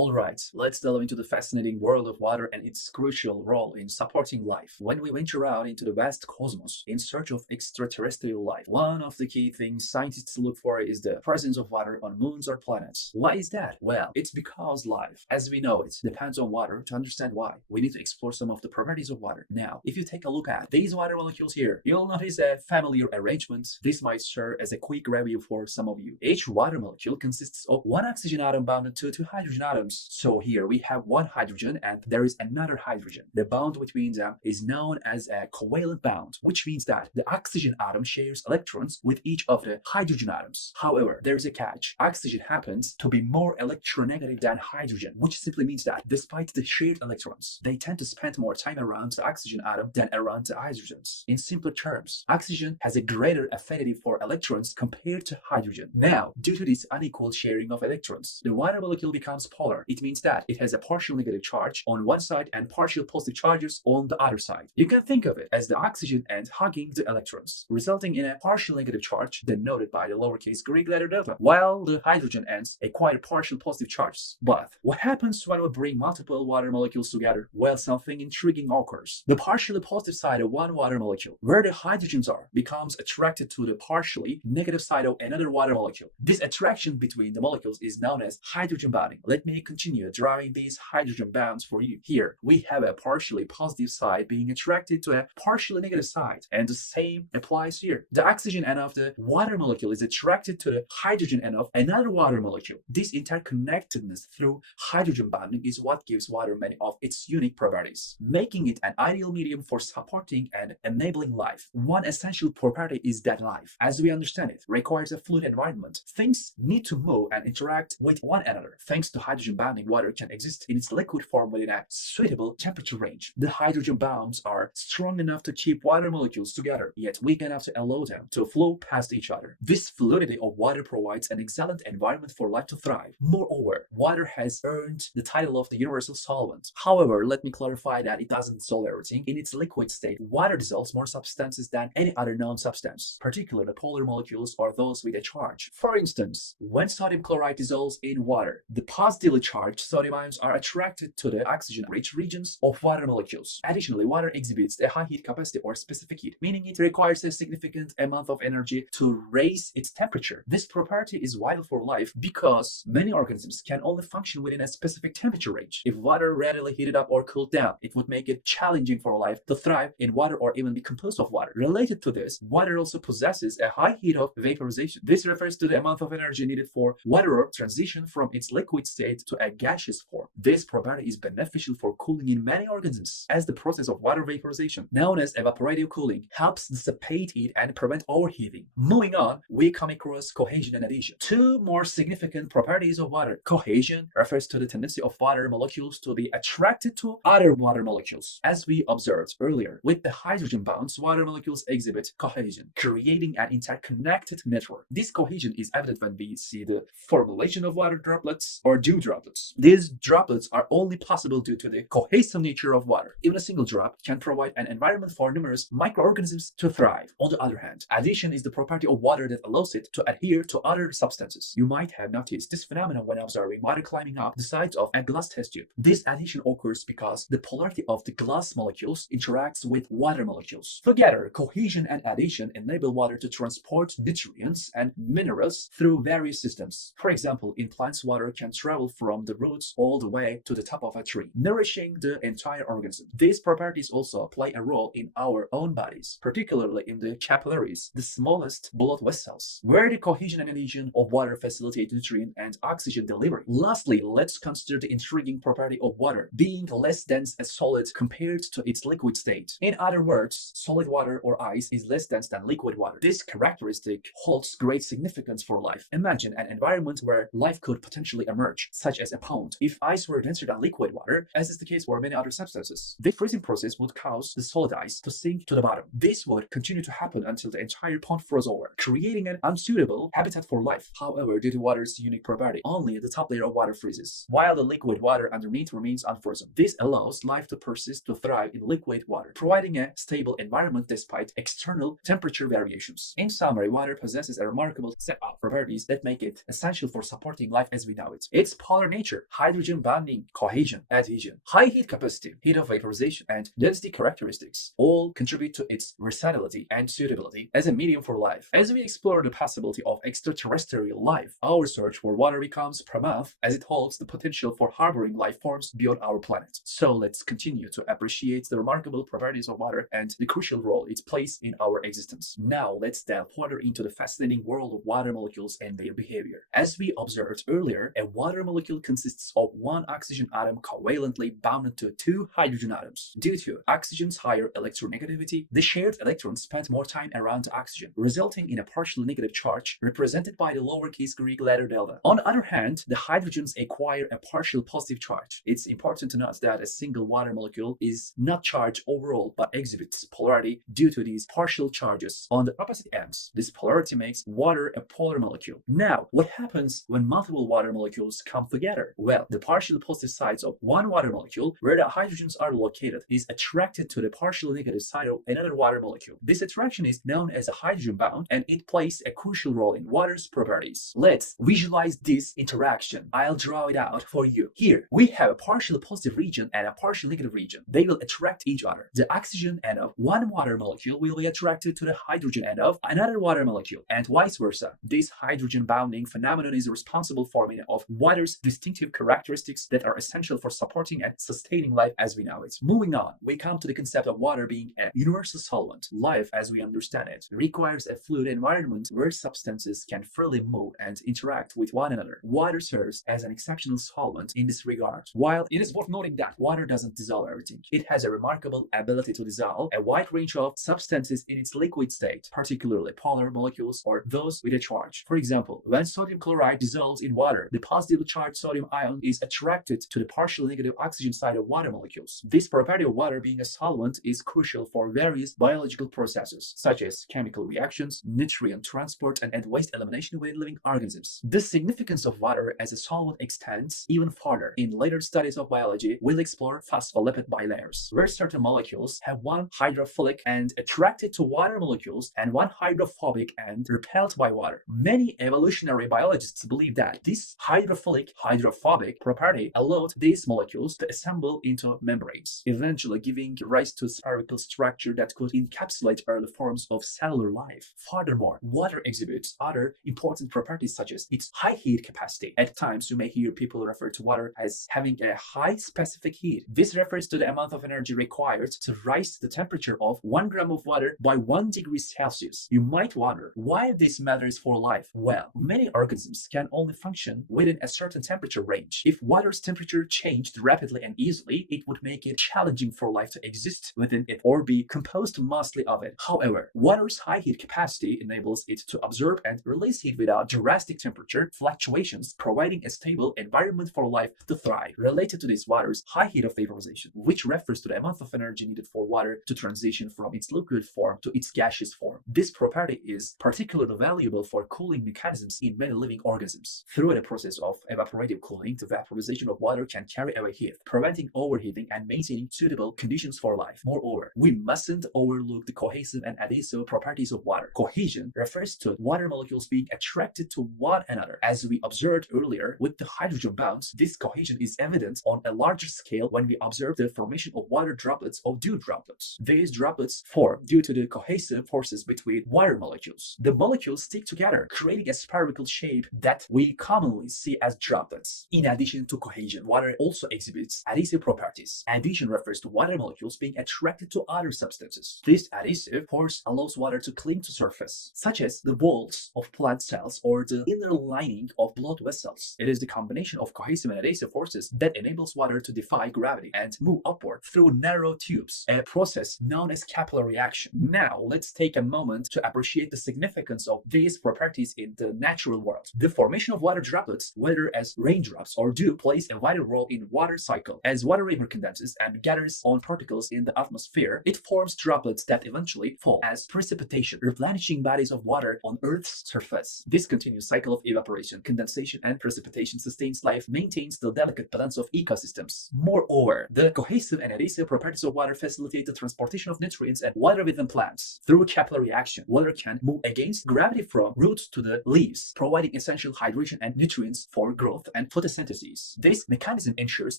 Alright, let's delve into the fascinating world of water and its crucial role in supporting life. When we venture out into the vast cosmos in search of extraterrestrial life, one of the key things scientists look for is the presence of water on moons or planets. Why is that? Well, it's because life, as we know it, depends on water. To understand why, we need to explore some of the properties of water. Now, if you take a look at these water molecules here, you'll notice a familiar arrangement. This might serve as a quick review for some of you. Each water molecule consists of one oxygen atom bound to two hydrogen atoms. So here we have one hydrogen and there is another hydrogen. The bond between them is known as a covalent bond, which means that the oxygen atom shares electrons with each of the hydrogen atoms. However, there's a catch. Oxygen happens to be more electronegative than hydrogen, which simply means that despite the shared electrons, they tend to spend more time around the oxygen atom than around the hydrogens. In simpler terms, oxygen has a greater affinity for electrons compared to hydrogen. Now, due to this unequal sharing of electrons, the water molecule becomes polar. It means that it has a partial negative charge on one side and partial positive charges on the other side. You can think of it as the oxygen end hugging the electrons, resulting in a partial negative charge denoted by the lowercase Greek letter delta, while the hydrogen ends acquire partial positive charges. But what happens when we bring multiple water molecules together? Well, something intriguing occurs. The partially positive side of one water molecule, where the hydrogens are, becomes attracted to the partially negative side of another water molecule. This attraction between the molecules is known as hydrogen bonding. Let me continue drawing these hydrogen bonds for you. Here, we have a partially positive side being attracted to a partially negative side, and the same applies here. The oxygen end of the water molecule is attracted to the hydrogen end of another water molecule. This interconnectedness through hydrogen bonding is what gives water many of its unique properties, making it an ideal medium for supporting and enabling life. One essential property is that life, as we understand it, requires a fluid environment. Things need to move and interact with one another. Thanks to hydrogen bonding, water can exist in its liquid form within a suitable temperature range. The hydrogen bonds are strong enough to keep water molecules together, yet weak enough to allow them to flow past each other. This fluidity of water provides an excellent environment for life to thrive. Moreover, water has earned the title of the universal solvent. However, let me clarify that it doesn't dissolve everything. In its liquid state, water dissolves more substances than any other known substance, particularly polar molecules or those with a charge. For instance, when sodium chloride dissolves in water, the positively charged sodium ions are attracted to the oxygen-rich regions of water molecules. Additionally, water exhibits a high heat capacity or specific heat, meaning it requires a significant amount of energy to raise its temperature. This property is vital for life because many organisms can only function within a specific temperature range. If water readily heated up or cooled down, it would make it challenging for life to thrive in water or even be composed of water. Related to this, water also possesses a high heat of vaporization. This refers to the amount of energy needed for water to transition from its liquid state to a gaseous form. This property is beneficial for cooling in many organisms, as the process of water vaporization, known as evaporative cooling, helps dissipate heat and prevent overheating. Moving on, we come across cohesion and adhesion, two more significant properties of water. Cohesion refers to the tendency of water molecules to be attracted to other water molecules. As we observed earlier, with the hydrogen bonds, water molecules exhibit cohesion, creating an interconnected network. This cohesion is evident when we see the formulation of water droplets or dew droplets. These droplets are only possible due to the cohesive nature of water. Even a single drop can provide an environment for numerous microorganisms to thrive. On the other hand, adhesion is the property of water that allows it to adhere to other substances. You might have noticed this phenomenon when observing water climbing up the sides of a glass test tube. This adhesion occurs because the polarity of the glass molecules interacts with water molecules. Together, cohesion and adhesion enable water to transport nutrients and minerals through various systems. For example, in plants, water can travel from the roots all the way to the top of a tree, nourishing the entire organism. These properties also play a role in our own bodies, particularly in the capillaries, the smallest blood vessels, where the cohesion and adhesion of water facilitate nutrient and oxygen delivery. Lastly, let's consider the intriguing property of water being less dense as solid compared to its liquid state. In other words, solid water or ice is less dense than liquid water. This characteristic holds great significance for life. Imagine an environment where life could potentially emerge, such as a pond, if ice were denser than liquid water, as is the case for many other substances. The freezing process would cause the solid ice to sink to the bottom. This would continue to happen until the entire pond froze over, creating an unsuitable habitat for life. However, due to water's unique property, only the top layer of water freezes, while the liquid water underneath remains unfrozen. This allows life to persist to thrive in liquid water, providing a stable environment despite external temperature variations. In summary, water possesses a remarkable set of properties that make it essential for supporting life as we know it. Its molecular nature, hydrogen bonding, cohesion, adhesion, high heat capacity, heat of vaporization, and density characteristics all contribute to its versatility and suitability as a medium for life. As we explore the possibility of extraterrestrial life, our search for water becomes paramount as it holds the potential for harboring life forms beyond our planet. So let's continue to appreciate the remarkable properties of water and the crucial role it plays in our existence. Now let's delve further into the fascinating world of water molecules and their behavior. As we observed earlier, a water molecule consists of one oxygen atom covalently bound to two hydrogen atoms. Due to oxygen's higher electronegativity, the shared electrons spend more time around the oxygen, resulting in a partially negative charge represented by the lowercase Greek letter delta. On the other hand, the hydrogens acquire a partial positive charge. It's important to note that a single water molecule is not charged overall but exhibits polarity due to these partial charges on the opposite ends. This polarity makes water a polar molecule. Now, what happens when multiple water molecules come together? Well, the partially positive sides of one water molecule, where the hydrogens are located, is attracted to the partially negative side of another water molecule. This attraction is known as a hydrogen bond, and it plays a crucial role in water's properties. Let's visualize this interaction. I'll draw it out for you. Here, we have a partially positive region and a partially negative region. They will attract each other. The oxygen end of one water molecule will be attracted to the hydrogen end of another water molecule, and vice versa. This hydrogen bonding phenomenon is responsible for many of water's distinctive characteristics that are essential for supporting and sustaining life as we know it. Moving on, we come to the concept of water being a universal solvent. Life, as we understand it, requires a fluid environment where substances can freely move and interact with one another. Water serves as an exceptional solvent in this regard. While it is worth noting that water doesn't dissolve everything, it has a remarkable ability to dissolve a wide range of substances in its liquid state, particularly polar molecules or those with a charge. For example, when sodium chloride dissolves in water, the positively charged sodium ion is attracted to the partially negative oxygen side of water molecules. This property of water being a solvent is crucial for various biological processes, such as chemical reactions, nutrient transport, and waste elimination within living organisms. The significance of water as a solvent extends even further. In later studies of biology, we'll explore phospholipid bilayers, where certain molecules have one hydrophilic and attracted to water molecules and one hydrophobic and repelled by water. Many evolutionary biologists believe that this hydrophobic property allowed these molecules to assemble into membranes, eventually giving rise to a spherical structure that could encapsulate early forms of cellular life. Furthermore, water exhibits other important properties such as its high heat capacity. At times, you may hear people refer to water as having a high specific heat. This refers to the amount of energy required to raise the temperature of 1 gram of water by 1 degree Celsius. You might wonder why this matters for life. Well, many organisms can only function within a certain temperature range. If water's temperature changed rapidly and easily, it would make it challenging for life to exist within it or be composed mostly of it. However, water's high heat capacity enables it to absorb and release heat without drastic temperature fluctuations, providing a stable environment for life to thrive. Related to this, water's high heat of vaporization, which refers to the amount of energy needed for water to transition from its liquid form to its gaseous form. This property is particularly valuable for cooling mechanisms in many living organisms. Through the process of evaporative cooling, the vaporization of water can carry away heat, preventing overheating and maintaining suitable conditions for life. Moreover, we mustn't overlook the cohesive and adhesive properties of water. Cohesion refers to water molecules being attracted to one another. As we observed earlier with the hydrogen bonds, this cohesion is evident on a larger scale when we observe the formation of water droplets or dew droplets. These droplets form due to the cohesive forces between water molecules. The molecules stick together, creating a spherical shape that we commonly see as droplets. In addition to cohesion, water also exhibits adhesive properties. Adhesion refers to water molecules being attracted to other substances. This adhesive force allows water to cling to surface, such as the walls of plant cells or the inner lining of blood vessels. It is the combination of cohesive and adhesive forces that enables water to defy gravity and move upward through narrow tubes, a process known as capillary action. Now, let's take a moment to appreciate the significance of these properties in the natural world. The formation of water droplets, whether as raindrops or dew, plays a vital role in water cycle. As water vapor condenses and gathers on particles in the atmosphere, it forms droplets that eventually fall as precipitation, replenishing bodies of water on Earth's surface. This continuous cycle of evaporation, condensation, and precipitation sustains life, maintains the delicate balance of ecosystems. Moreover, the cohesive and adhesive properties of water facilitate the transportation of nutrients and water within plants. Through capillary action, water can move against gravity from roots to the leaves, providing essential hydration and nutrients for growth and photosynthesis. This mechanism ensures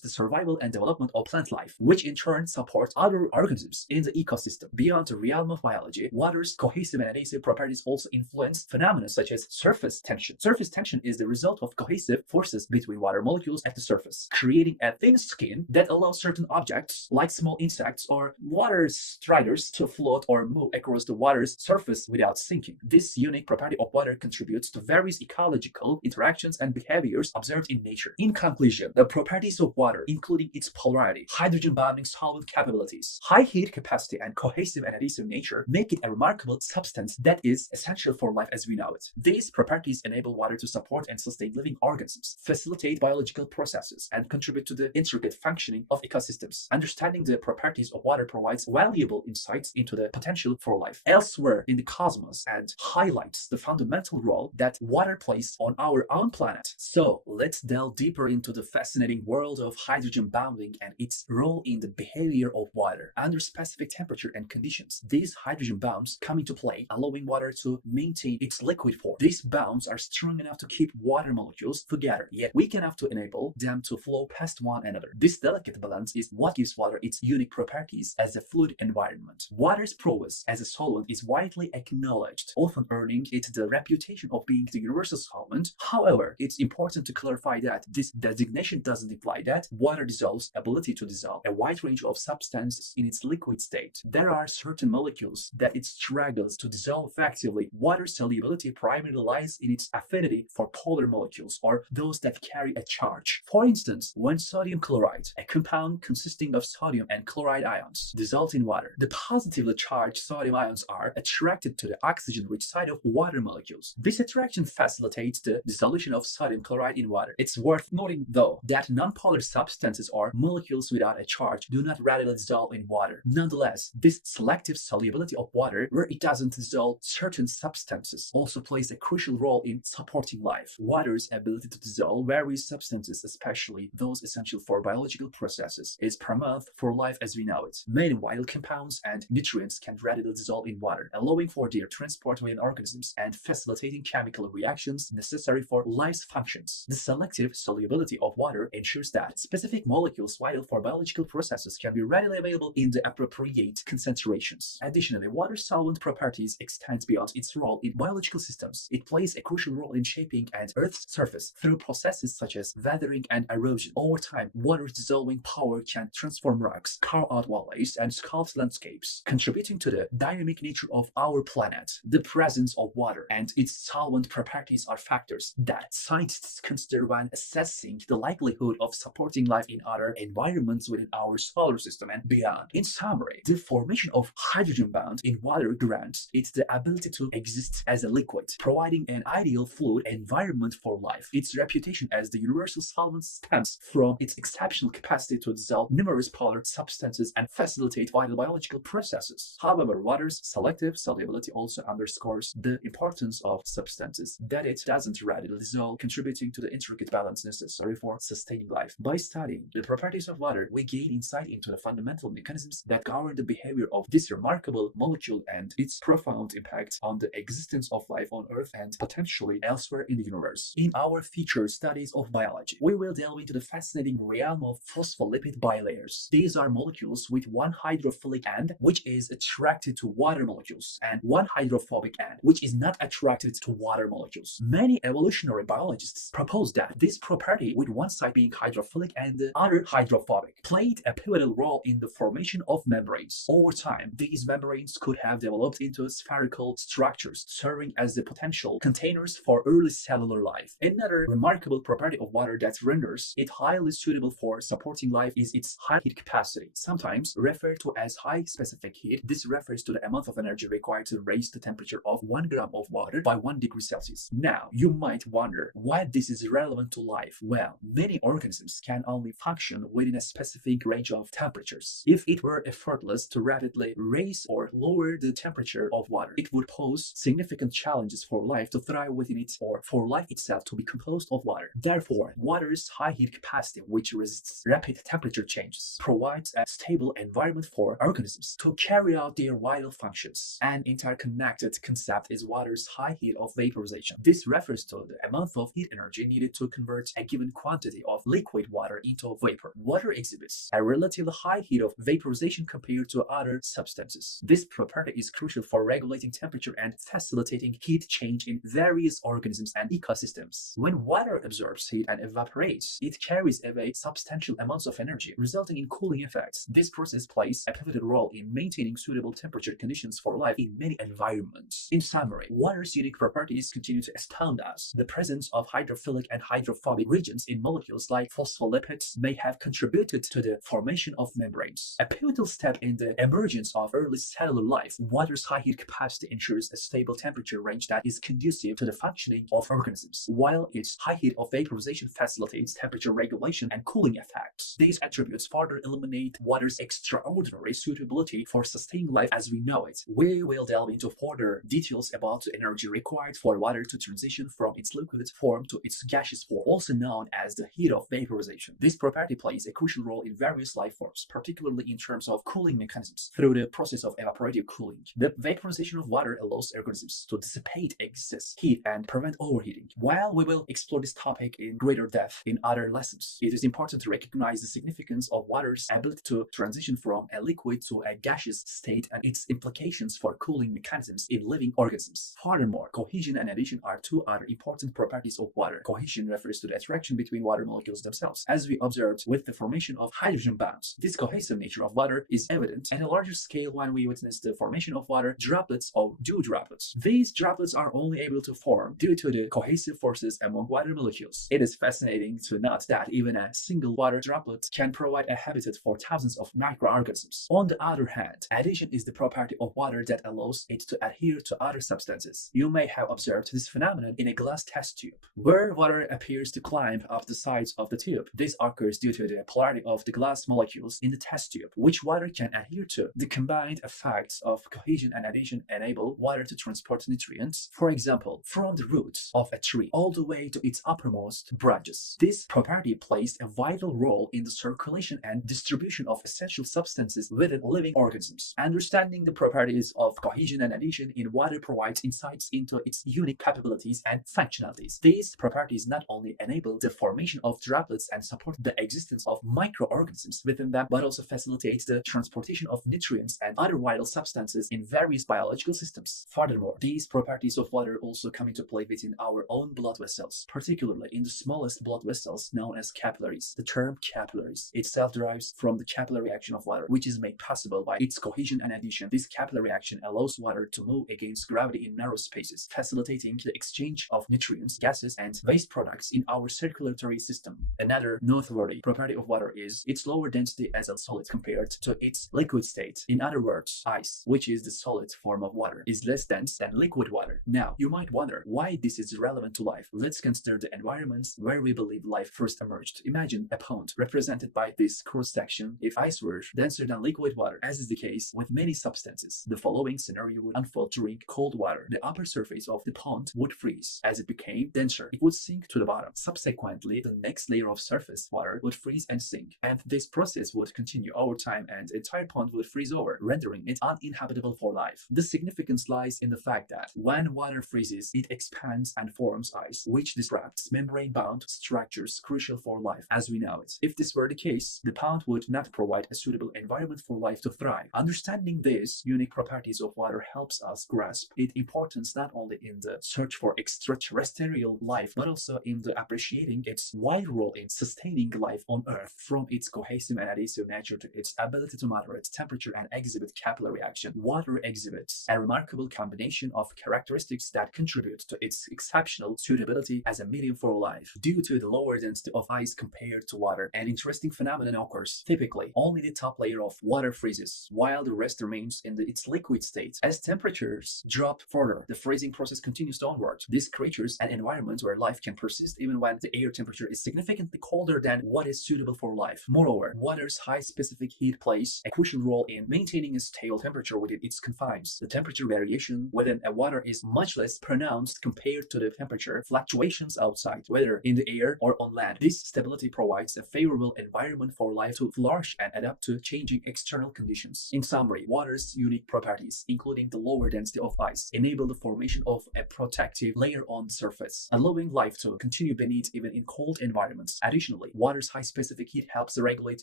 the survival and development of plant life, which in turn supports other organisms in the ecosystem. Beyond the realm of biology, water's cohesive and adhesive properties also influence phenomena such as surface tension. Surface tension is the result of cohesive forces between water molecules at the surface, creating a thin skin that allows certain objects, like small insects or water striders, to float or move across the water's surface without sinking. This unique property of water contributes to various ecological interactions and behaviors observed in nature. In conclusion, the properties of water, including its polarity, hydrogen bonding solvent capabilities, high heat capacity, and cohesive and adhesive nature, make it a remarkable substance that is essential for life as we know it. These properties enable water to support and sustain living organisms, facilitate biological processes, and contribute to the intricate functioning of ecosystems. Understanding the properties of water provides valuable insights into the potential for life elsewhere in the cosmos and highlights the fundamental role that water plays on our own planet. So, let's delve deeper into the fascinating world of hydrogen bonding and its role in the behavior of water. Under specific temperature and conditions, these hydrogen bonds come into play, allowing water to maintain its liquid form. These bonds are strong enough to keep water molecules together, yet weak enough to enable them to flow past one another. This delicate balance is what gives water its unique properties as a fluid environment. Water's prowess as a solvent is widely acknowledged, often earning it the reputation of being the universal solvent. However, it's important to clarify that this designation doesn't imply that water dissolves ability to dissolve a wide range of substances in its liquid state. There are certain molecules that it struggles to dissolve effectively. Water solubility primarily lies in its affinity for polar molecules, or those that carry a charge. For instance, when sodium chloride, a compound consisting of sodium and chloride ions, dissolves in water, the positively charged sodium ions are attracted to the oxygen-rich side of water molecules. This attraction facilitates the dissolution of sodium chloride in water. It's worth noting, though, that nonpolar substances or molecules without a charge do not readily dissolve in water. Nonetheless, this selective solubility of water, where it doesn't dissolve certain substances, also plays a crucial role in supporting life. Water's ability to dissolve various substances, especially those essential for biological processes, is paramount for life as we know it. Many vital compounds and nutrients can readily dissolve in water, allowing for their transport within organisms and facilitating chemical reactions necessary for life's functions. The selective solubility of water ensures that specific molecules vital for biological processes can be readily available in the appropriate concentrations. Additionally, water solvent properties extend beyond its role in biological systems. It plays a crucial role in shaping and Earth's surface through processes such as weathering and erosion. Over time, water's dissolving power can transform rocks, carve out valleys, and sculpt landscapes, contributing to the dynamic nature of our planet. The presence of water and its solvent properties are factors that scientists consider when assessing the likelihood of supporting life in other environments within our solar system and beyond. In summary, the formation of hydrogen bond in water grants it the ability to exist as a liquid, providing an ideal fluid environment for life. Its reputation as the universal solvent stems from its exceptional capacity to dissolve numerous polar substances and facilitate vital biological processes. However, water's selective solubility also underscores the importance of substances that it doesn't readily dissolve, contributing to the intricate balance necessary for sustaining life. By studying the properties of water, we gain insight into the fundamental mechanisms that govern the behavior of this remarkable molecule and its profound impact on the existence of life on Earth and potentially elsewhere in the universe. In our future studies of biology, we will delve into the fascinating realm of phospholipid bilayers. These are molecules with one hydrophilic end, which is attracted to water molecules, and one hydrophobic end, which is not attracted to water molecules. Many evolutionary biologists propose that this property, with one side being hydrophilic and the other hydrophobic, played a pivotal role in the formation of membranes. Over time, these membranes could have developed into spherical structures, serving as the potential containers for early cellular life. Another remarkable property of water that renders it highly suitable for supporting life is its high heat capacity. Sometimes referred to as high specific heat, this refers to the amount of energy required to raise the temperature of 1 gram of water by 1 degree Celsius. Now, you might wonder why this is relevant to life. Well, many organisms can only function within a specific range of temperatures. If it were effortless to rapidly raise or lower the temperature of water, it would pose significant challenges for life to thrive within it or for life itself to be composed of water. Therefore, water's high heat capacity, which resists rapid temperature changes, provides a stable environment for organisms to carry out their vital functions. An interconnected concept is water's high heat of vaporization. This refers to the amount of heat energy needed to to convert a given quantity of liquid water into vapor. Water exhibits a relatively high heat of vaporization compared to other substances. This property is crucial for regulating temperature and facilitating heat change in various organisms and ecosystems. When water absorbs heat and evaporates, it carries away substantial amounts of energy, resulting in cooling effects. This process plays a pivotal role in maintaining suitable temperature conditions for life in many environments. In summary, water's unique properties continue to astound us. The presence of hydrophilic and hydrophobic regions in molecules like phospholipids may have contributed to the formation of membranes. A pivotal step in the emergence of early cellular life, water's high heat capacity ensures a stable temperature range that is conducive to the functioning of organisms, while its high heat of vaporization facilitates temperature regulation and cooling effects. These attributes further illuminate water's extraordinary suitability for sustaining life as we know it. We will delve into further details about the energy required for water to transition from its liquid form to its gaseous form, also known as the heat of vaporization. This property plays a crucial role in various life forms, particularly in terms of cooling mechanisms. Through the process of evaporative cooling, the vaporization of water allows organisms to dissipate excess heat and prevent overheating. While we will explore this topic in greater depth in other lessons, it is important to recognize the significance of water's ability to transition from a liquid to a gaseous state and its implications for cooling mechanisms in living organisms. Furthermore, cohesion and adhesion are two other important properties of water. Cohesion refers to the attraction between water molecules themselves, as we observed with the formation of hydrogen bonds. This cohesive nature of water is evident at a larger scale when we witness the formation of water droplets or dew droplets. These droplets are only able to form due to the cohesive forces among water molecules. It is fascinating to note that even a single water droplet can provide a habitat for thousands of microorganisms. On the other hand, adhesion is the property of water that allows it to adhere to other substances. You may have observed this phenomenon in a glass test tube, where water appears to climb up the sides of the tube. This occurs due to the polarity of the glass molecules in the test tube, which water can adhere to. The combined effects of cohesion and adhesion enable water to transport nutrients, for example, from the roots of a tree all the way to its uppermost branches. This property plays a vital role in the circulation and distribution of essential substances within living organisms. Understanding the properties of cohesion and adhesion in water provides insights into its unique capabilities and functionalities. These properties not only enable the formation of droplets and support the existence of microorganisms within them, but also facilitate the transportation of nutrients and other vital substances in various biological systems. Furthermore, these properties of water also come into play within our own blood vessels, particularly in the smallest blood vessels known as capillaries. The term capillaries itself derives from the capillary action of water, which is made possible by its cohesion and adhesion. This capillary action allows water to move against gravity in narrow spaces, facilitating the exchange of nutrients, gases, and waste products in our circulatory system. Another noteworthy property of water is its lower density as a solid compared to its liquid state. In other words, ice, which is the solid form of water, is less dense than liquid water. Now, you might wonder why this is relevant to life. Let's consider the environments where we believe life first emerged. Imagine a pond represented by this cross-section. If ice were denser than liquid water, as is the case with many substances, the following scenario would unfold during cold water. The upper surface of the pond would freeze. As it became denser, it would sink to the bottom. Subsequently, the next layer of surface water would freeze and sink, and this process would continue over time, and the entire pond would freeze over, rendering it uninhabitable for life. The significance lies in the fact that when water freezes, it expands and forms ice, which disrupts membrane-bound structures crucial for life as we know it. If this were the case, the pond would not provide a suitable environment for life to thrive. Understanding these unique properties of water helps us grasp its importance not only in the search for extraterrestrial life, but also in the appreciating its wide role in sustaining life on Earth, from its cohesive and adhesive nature to its ability to moderate temperature and exhibit capillary action. Water exhibits a remarkable combination of characteristics that contribute to its exceptional suitability as a medium for life. Due to the lower density of ice compared to water, an interesting phenomenon occurs. Typically, only the top layer of water freezes, while the rest remains in its liquid state. As temperatures drop further, the freezing process continues downward. This creates an environment where life can persist even when the air temperature is significantly colder than what is suitable for life. Moreover, water's high specific heat plays a crucial role in maintaining a stable temperature within its confines. The temperature variation within a water is much less pronounced compared to the temperature fluctuations outside, whether in the air or on land. This stability provides a favorable favorable environment for life to flourish and adapt to changing external conditions. In summary, water's unique properties, including the lower density of ice, enable the formation of a protective layer on the surface, allowing life to continue beneath even in cold environments. Additionally, water's high specific heat helps regulate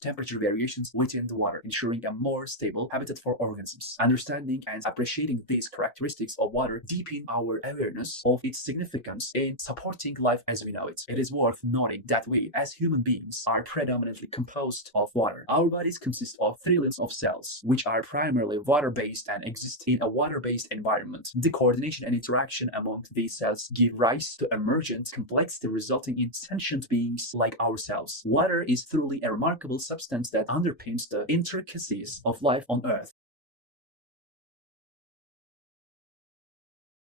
temperature variations within the water, ensuring a more stable habitat for organisms. Understanding and appreciating these characteristics of water deepen our awareness of its significance in supporting life as we know it. It is worth noting that we, as human beings, are predominantly composed of water. Our bodies consist of trillions of cells, which are primarily water-based and exist in a water-based environment. The coordination and interaction among these cells give rise to emergent complexity, resulting in sentient beings like ourselves. Water is truly a remarkable substance that underpins the intricacies of life on Earth.